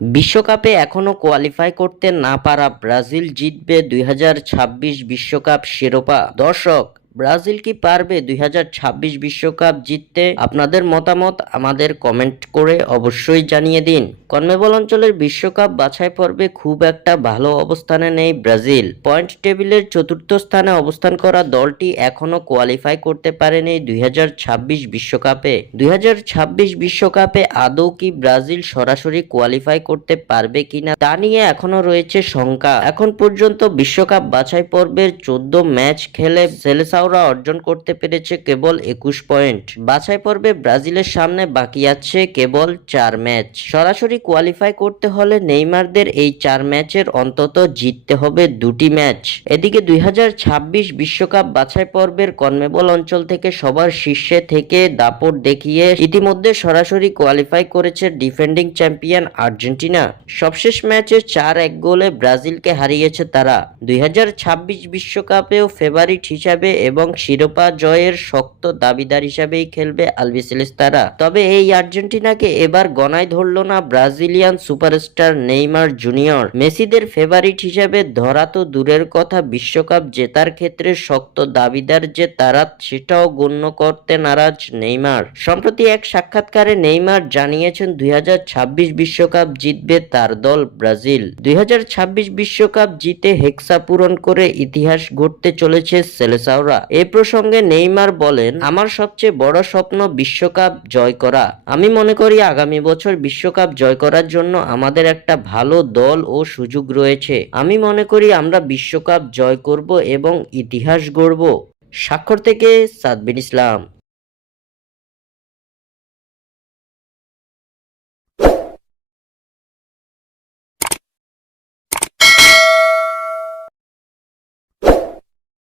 বিশ্বকাপে এখনো কোয়ালিফাই করতে না পারা ব্রাজিল জিতবে ২০২৬ বিশ্বকাপ শিরোপা। দর্শক, ব্রাজিল কি পারবে ২০২৬ বিশ্বকাপ জিততে? আপনাদের মতামত আমাদের কমেন্ট করে অবশ্যই জানিয়ে দিন। কনমেবল অঞ্চলের বিশ্বকাপ বাছাই পর্বে খুব একটা ভালো অবস্থানে নেই ব্রাজিল। পয়েন্ট টেবিলের চতুর্থ স্থানে অবস্থান করা দলটি এখনো কোয়ালিফাই করতে পারেনি ২০২৬ বিশ্বকাপে। ২০২৬ বিশ্বকাপে আদৌ কি ব্রাজিল সরাসরি কোয়ালিফাই করতে পারবে কিনা তা নিয়ে এখনো রয়েছে শঙ্কা। এখন পর্যন্ত বিশ্বকাপ বাছাই পর্বের ১৪ ম্যাচ খেলে সেলেসাওরা অর্জন করতে পেরেছে কেবল ২১ পয়েন্ট। বাছাই পর্বে ব্রাজিলের সামনে বাকি আছে কেবল ৪ ম্যাচ। সরাসরি কোয়ালিফাই করতে হলে নেইমারদের এই ৪ ম্যাচের অন্তত জিততে হবে ২টি ম্যাচ। এদিকে ২০২৬ বিশ্বকাপ বাছাই পর্বের কনমেবল অঞ্চল থেকে সবার শীর্ষে থেকে দাপট দেখিয়ে ইতিমধ্যে সরাসরি কোয়ালিফাই করেছে ডিফেন্ডিং চ্যাম্পিয়ন আর্জেন্টিনা। সবশেষ ম্যাচে ৪-১ গোলে ব্রাজিলকে হারিয়েছে তারা। ২০২৬ বিশ্বকাপেও ফেভারিট হিসাবে এবং শিরোপা জয়ের শক্ত দাবিদার হিসাবেই খেলবে আলবিসেলেস্তারা। তবে এই আর্জেন্টিনাকে এবার গণায় ধরল না ব্রাজিলিয়ান সুপারস্টার নেইমার জুনিয়র। মেসিদের ফেভারিট হিসাবে ধরা তো দূরের কথা, বিশ্বকাপ জেতার ক্ষেত্রে শক্ত দাবিদার যে তারা সেটাও গণ্য করতে নারাজ নেইমার। সম্প্রতি এক সাক্ষাৎকারে নেইমার জানিয়েছেন ২০২৬ বিশ্বকাপ জিতবে তার দল ব্রাজিল। ২০২৬ বিশ্বকাপ জিতে হেক্সা পূরণ করে ইতিহাস গড়তে চলেছে সেলেসাওরা। এ প্রসঙ্গে নেইমার বলেন, আমার সবচেয়ে বড় স্বপ্ন বিশ্বকাপ জয় করা। আমি মনে করি আগামী বছর বিশ্বকাপ জয় করার জন্য আমাদের একটা ভালো দল ও সুযোগ রয়েছে। আমি মনে করি আমরা বিশ্বকাপ জয় করব এবং ইতিহাস গড়ব। স্বাক্ষর থেকে সাদবিন ইসলাম।